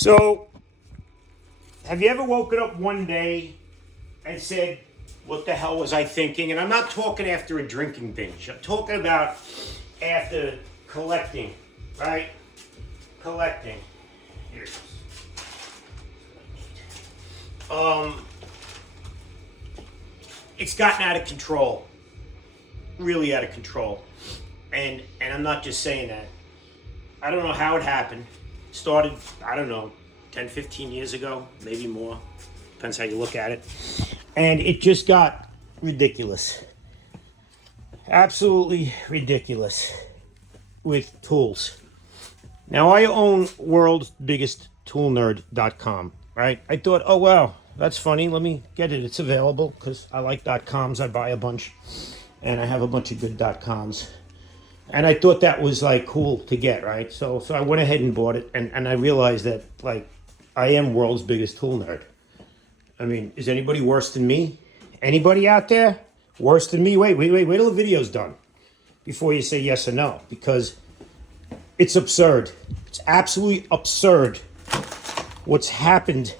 So, have you ever woken up one day and said, what the hell was I thinking? And I'm not talking after a drinking binge. I'm talking about after collecting, right? Collecting. Here it is. It's gotten out of control. Really out of control. And I'm not just saying that. I don't know how it happened. Started, I don't know, 10, 15 years ago, maybe more. Depends how you look at it. And it just got ridiculous. Absolutely ridiculous with tools. Now, I own world's biggest toolnerd.com, right? I thought, oh, wow, that's funny. Let me get it. It's available because I like .coms. I buy a bunch, and I have a bunch of good .coms. And I thought that was like cool to get, right? So I went ahead and bought it, and I realized that like I am world's biggest tool nerd. I mean, is anybody worse than me? Anybody out there worse than me? Wait till the video's done before you say yes or no, because it's absurd. It's absolutely absurd what's happened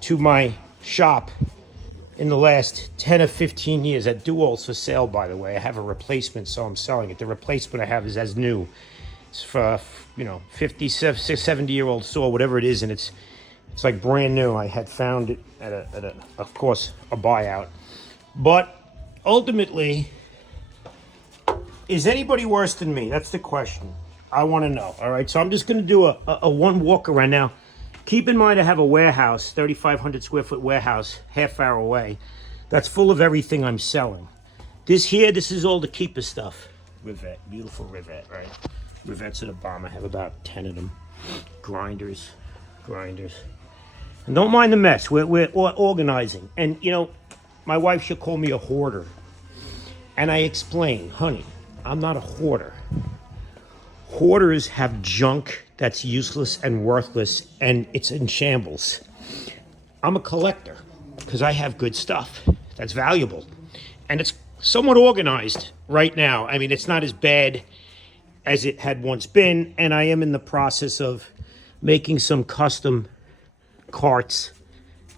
to my shop in the last 10 or 15 years. That DeWalt's for sale, by the way. I have a replacement, so I'm selling it. The replacement I have is as new. It's for, 50, 70-year-old saw, whatever it is, and it's like brand new. I had found it at a of course, a buyout. But ultimately, is anybody worse than me? That's the question. I want to know. All right, so I'm just going to do a one walk around now. Keep in mind I have a warehouse, 3,500 square foot warehouse, half hour away. That's full of everything I'm selling. This is all the keeper stuff. Rivet, beautiful rivet, right? Rivets at the bottom. I have about 10 of them. Grinders. And don't mind the mess. We're organizing. And, my wife, she'll call me a hoarder. And I explain, honey, I'm not a hoarder. Hoarders have junk that's useless and worthless, and it's in shambles. I'm a collector because I have good stuff that's valuable. And it's somewhat organized right now. I mean, it's not as bad as it had once been, and I am in the process of making some custom carts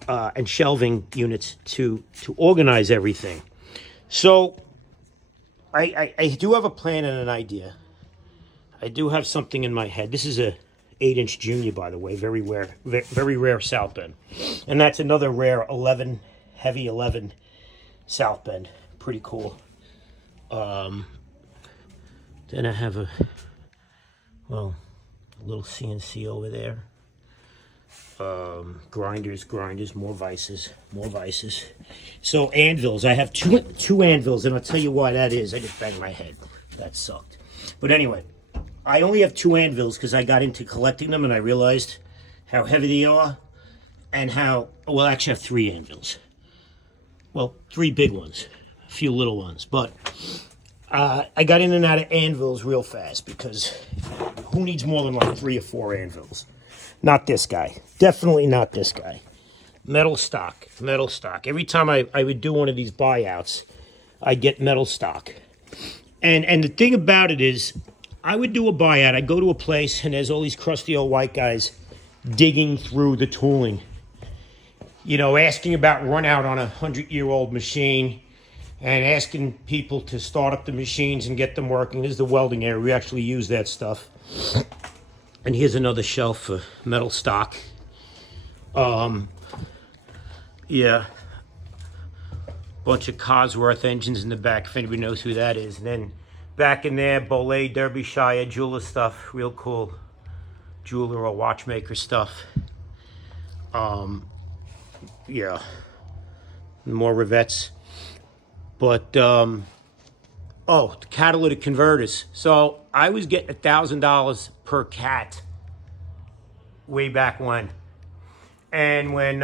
and shelving units to organize everything. So I do have a plan and an idea. I do have something in my head. This is a 8-inch Junior, by the way, very rare South Bend. And that's another rare 11, heavy 11 South Bend. Pretty cool. Then I have a little CNC over there. Grinders, more vices. So anvils, I have two anvils, and I'll tell you why that is. I just banged my head. That sucked. But anyway, I only have two anvils because I got into collecting them and I realized how heavy they are and I actually have three anvils. Well, three big ones, a few little ones. But I got in and out of anvils real fast because who needs more than like 3 or 4 anvils? Not this guy. Definitely not this guy. Metal stock. Every time I would do one of these buyouts, I'd get metal stock. And the thing about it is, I would do a buyout. I'd go to a place, and there's all these crusty old white guys digging through the tooling. Asking about run out on a 100-year-old machine and asking people to start up the machines and get them working. This is the welding area. We actually use that stuff. And here's another shelf for metal stock. Yeah. Bunch of Cosworth engines in the back, if anybody knows who that is. And then back in there, Bolet, Derbyshire, jeweler stuff. Real cool jeweler or watchmaker stuff. Yeah. More rivets. But, the catalytic converters. So I was getting $1,000 per cat way back when. And when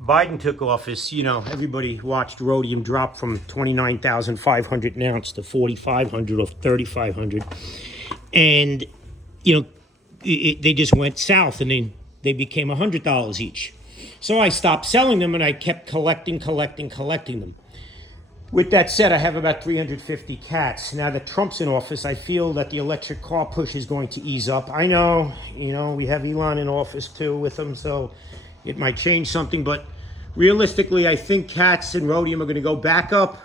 Biden took office, everybody watched rhodium drop from 29,500 an ounce to 4,500 or 3,500. And, they just went south, and then they became $100 each. So I stopped selling them, and I kept collecting them. With that said, I have about 350 cats. Now that Trump's in office, I feel that the electric car push is going to ease up. I know, we have Elon in office too with him, so it might change something. But realistically, I think cats and rhodium are going to go back up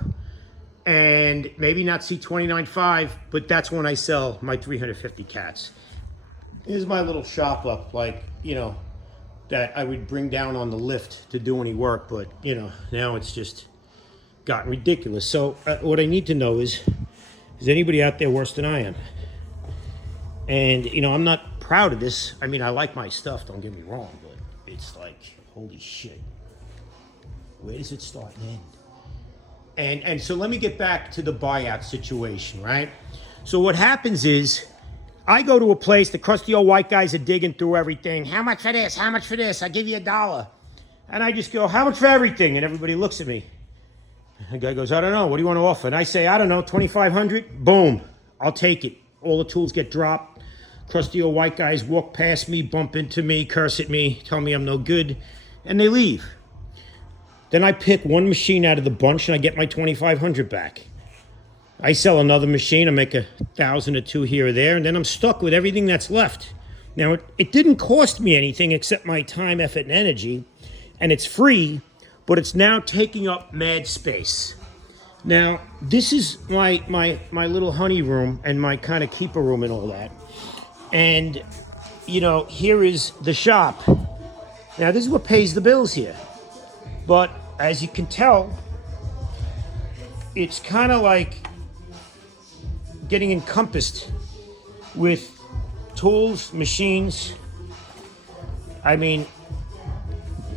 and maybe not see 29.5, but that's when I sell my 350 cats. Here's my little shop up, that I would bring down on the lift to do any work, but, now it's just gotten ridiculous. So what I need to know is anybody out there worse than I am? And, I'm not proud of this. I mean, I like my stuff, don't get me wrong, but it's like, holy shit. Where does it start and end? And so let me get back to the buyout situation, right? So what happens is I go to a place, the crusty old white guys are digging through everything. How much for this? How much for this? I give you $1. And I just go, how much for everything? And everybody looks at me. The guy goes, I don't know. What do you want to offer? And I say, I don't know, 2,500. Boom. I'll take it. All the tools get dropped. Crusty old white guys walk past me, bump into me, curse at me, tell me I'm no good, and they leave. Then I pick one machine out of the bunch and I get my 2,500 back. I sell another machine. I make 1,000 or 2 here or there, and then I'm stuck with everything that's left. Now, it didn't cost me anything except my time, effort, and energy, and it's free, but it's now taking up mad space. Now, this is my little honey room and my kind of keeper room and all that. And, here is the shop. Now, this is what pays the bills here. But as you can tell, it's kind of like getting encompassed with tools, machines. I mean,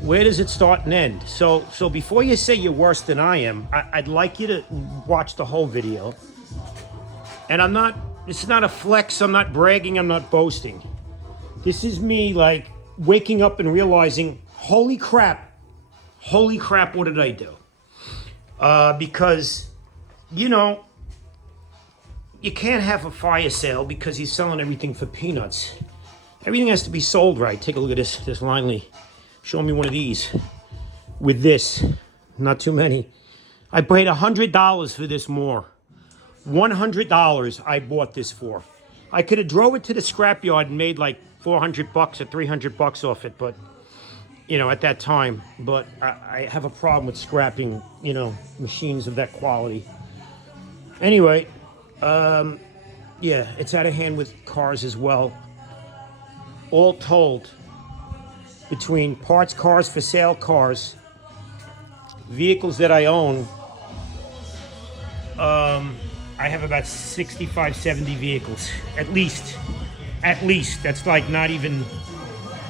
where does it start and end? So before you say you're worse than I am, I'd like you to watch the whole video. And it's not a flex, I'm not bragging, I'm not boasting. This is me waking up and realizing, holy crap, what did I do? Because, you can't have a fire sale because he's selling everything for peanuts. Everything has to be sold right. Take a look at this Linley. Show me one of these. With this, not too many. I paid $100 for this more. $100 I bought this for. I could have drove it to the scrapyard and made like $400 or $300 off it, but at that time. But I have a problem with scrapping, machines of that quality. Anyway, it's out of hand with cars as well. All told, between parts, cars, for sale cars, vehicles that I own, I have about 65, 70 vehicles, at least. That's like not even,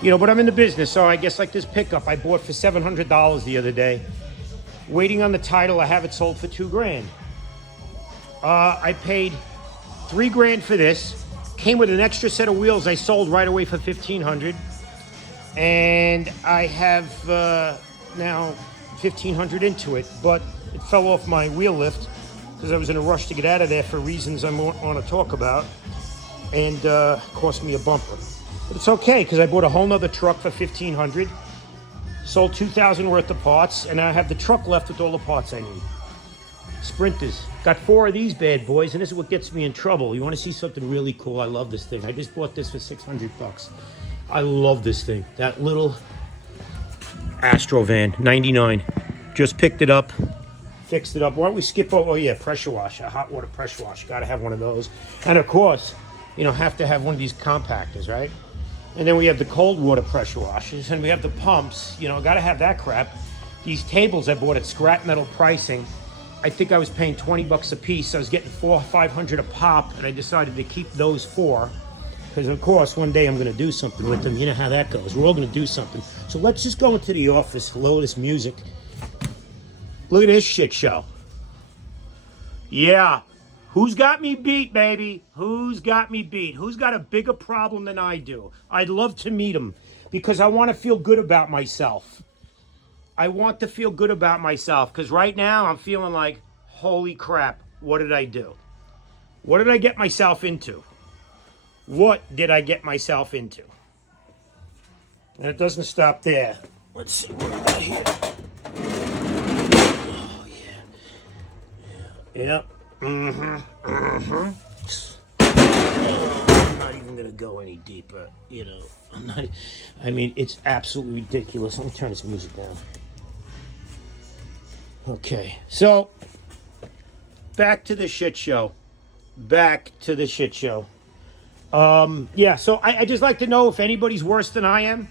but I'm in the business, so I guess like this pickup I bought for $700 the other day. Waiting on the title, I have it sold for $2,000. I paid $3,000 for this. Came with an extra set of wheels I sold right away for $1,500. And I have now $1,500 into it, but it fell off my wheel lift because I was in a rush to get out of there for reasons I want to talk about, and cost me a bumper. But it's okay because I bought a whole nother truck for $1,500, sold $2,000 worth of parts, and I have the truck left with all the parts I need. Sprinters. Got 4 of these bad boys, and this is what gets me in trouble. You want to see something really cool? I love this thing. I just bought this for $600. I love this thing. That little Astrovan, 99. Just picked it up, fixed it up. Why don't we skip over? Oh yeah, pressure washer, a hot water pressure washer. Got to have one of those. And of course, have to have one of these compactors, right? And then we have the cold water pressure washers, and we have the pumps. Got to have that crap. These tables I bought at scrap metal pricing. I think I was paying $20 a piece. I was getting $400 or $500 a pop, and I decided to keep those 4. Because, of course, one day I'm going to do something with them. You know how that goes. We're all going to do something. So let's just go into the office, load this music. Look at this shit show. Yeah. Who's got me beat, baby? Who's got me beat? Who's got a bigger problem than I do? I'd love to meet him because I want to feel good about myself. I want to feel good about myself because right now I'm feeling like, holy crap, what did I do? What did I get myself into? What did I get myself into? And it doesn't stop there. Let's see what we got here. Oh, yeah. Yep. I'm not even gonna go any deeper, you know. I'm not. I mean, it's absolutely ridiculous. Let me turn this music down. Okay, so back to the shit show. Back to the shit show. Yeah. So I just like to know if anybody's worse than I am.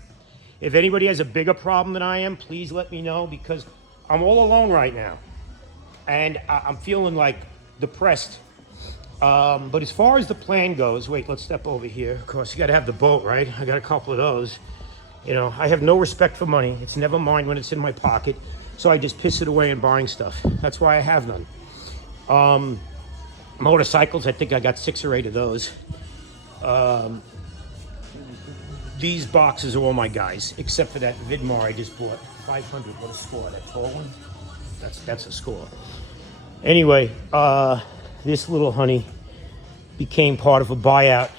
If anybody has a bigger problem than I am, please let me know because I'm all alone right now, and I'm feeling like depressed. But as far as the plan goes, wait, let's step over here. Of course, you got to have the boat, right? I got a couple of those. You know, I have no respect for money. It's never mine when it's in my pocket. So I just piss it away in buying stuff. That's why I have none. Motorcycles, I think I got 6 or 8 of those. These boxes are all my guys, except for that Vidmar I just bought. 500, what a score, that tall one? That's a score. Anyway, this little honey became part of a buyout.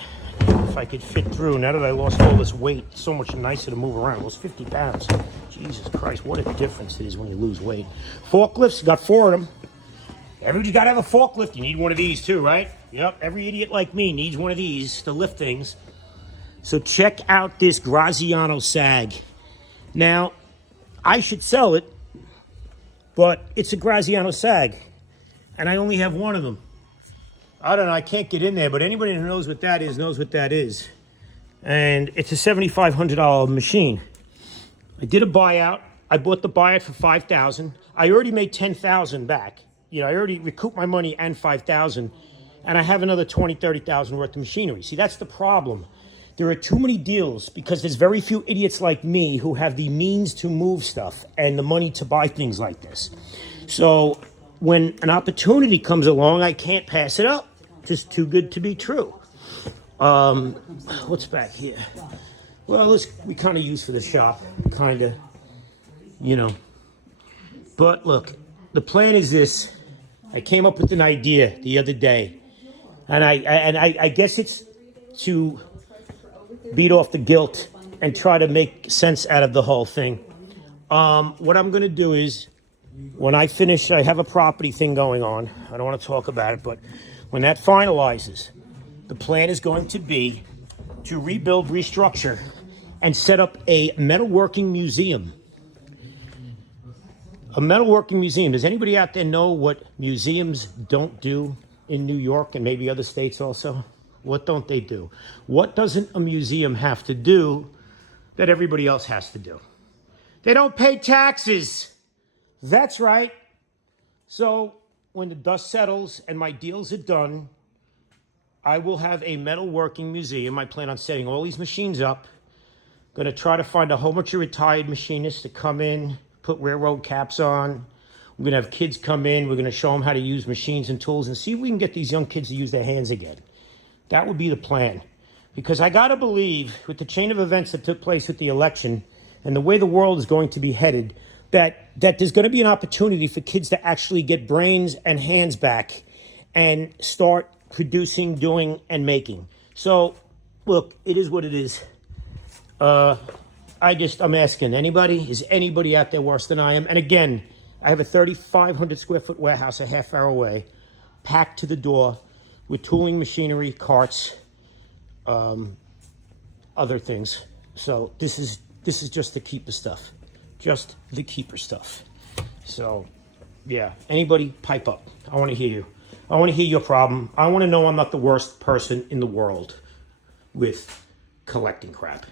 If I could fit through, now that I lost all this weight, it's so much nicer to move around. It was 50 pounds. Jesus Christ, what a difference it is when you lose weight. Forklifts, got 4 of them. Everybody's got to have a forklift. You need one of these too, right? Yep, every idiot like me needs one of these to lift things. So check out this Graziano Sag. Now, I should sell it, but it's a Graziano Sag, and I only have one of them. I don't know, I can't get in there, but anybody who knows what that is knows what that is. And it's a $7,500 machine. I did a buyout. I bought the buyout for $5,000. I already made $10,000 back. You know, I already recouped my money and $5,000, and I have another $20,000, $30,000 worth of machinery. See, that's the problem. There are too many deals because there's very few idiots like me who have the means to move stuff and the money to buy things like this. So when an opportunity comes along, I can't pass it up. Just too good to be true. What's back here? Well, this we kind of use for the shop, kind of, you know. But look, the plan is this. I came up with an idea the other day, and I guess it's to beat off the guilt and try to make sense out of the whole thing. What I'm going to do is, when I finish, I have a property thing going on. I don't want to talk about it, but when that finalizes, the plan is going to be to rebuild, restructure, and set up a metalworking museum. A metalworking museum. Does anybody out there know what museums don't do in New York and maybe other states also? What don't they do? What doesn't a museum have to do that everybody else has to do? They don't pay taxes. That's right. So when the dust settles and my deals are done, I will have a metalworking museum. I plan on setting all these machines up. Going to try to find a whole bunch of retired machinists to come in, put railroad caps on. We're going to have kids come in. We're going to show them how to use machines and tools and see if we can get these young kids to use their hands again. That would be the plan. Because I got to believe, with the chain of events that took place with the election and the way the world is going to be headed, that there's going to be an opportunity for kids to actually get brains and hands back and start producing, doing, and making. So, look, it is what it is. I'm asking anybody, is anybody out there worse than I am? And again, I have a 3,500 square foot warehouse a half hour away, packed to the door with tooling, machinery, carts, other things. So this is just the keeper stuff. Just the keeper stuff. So, yeah, anybody pipe up. I want to hear you. I want to hear your problem. I want to know I'm not the worst person in the world with collecting crap.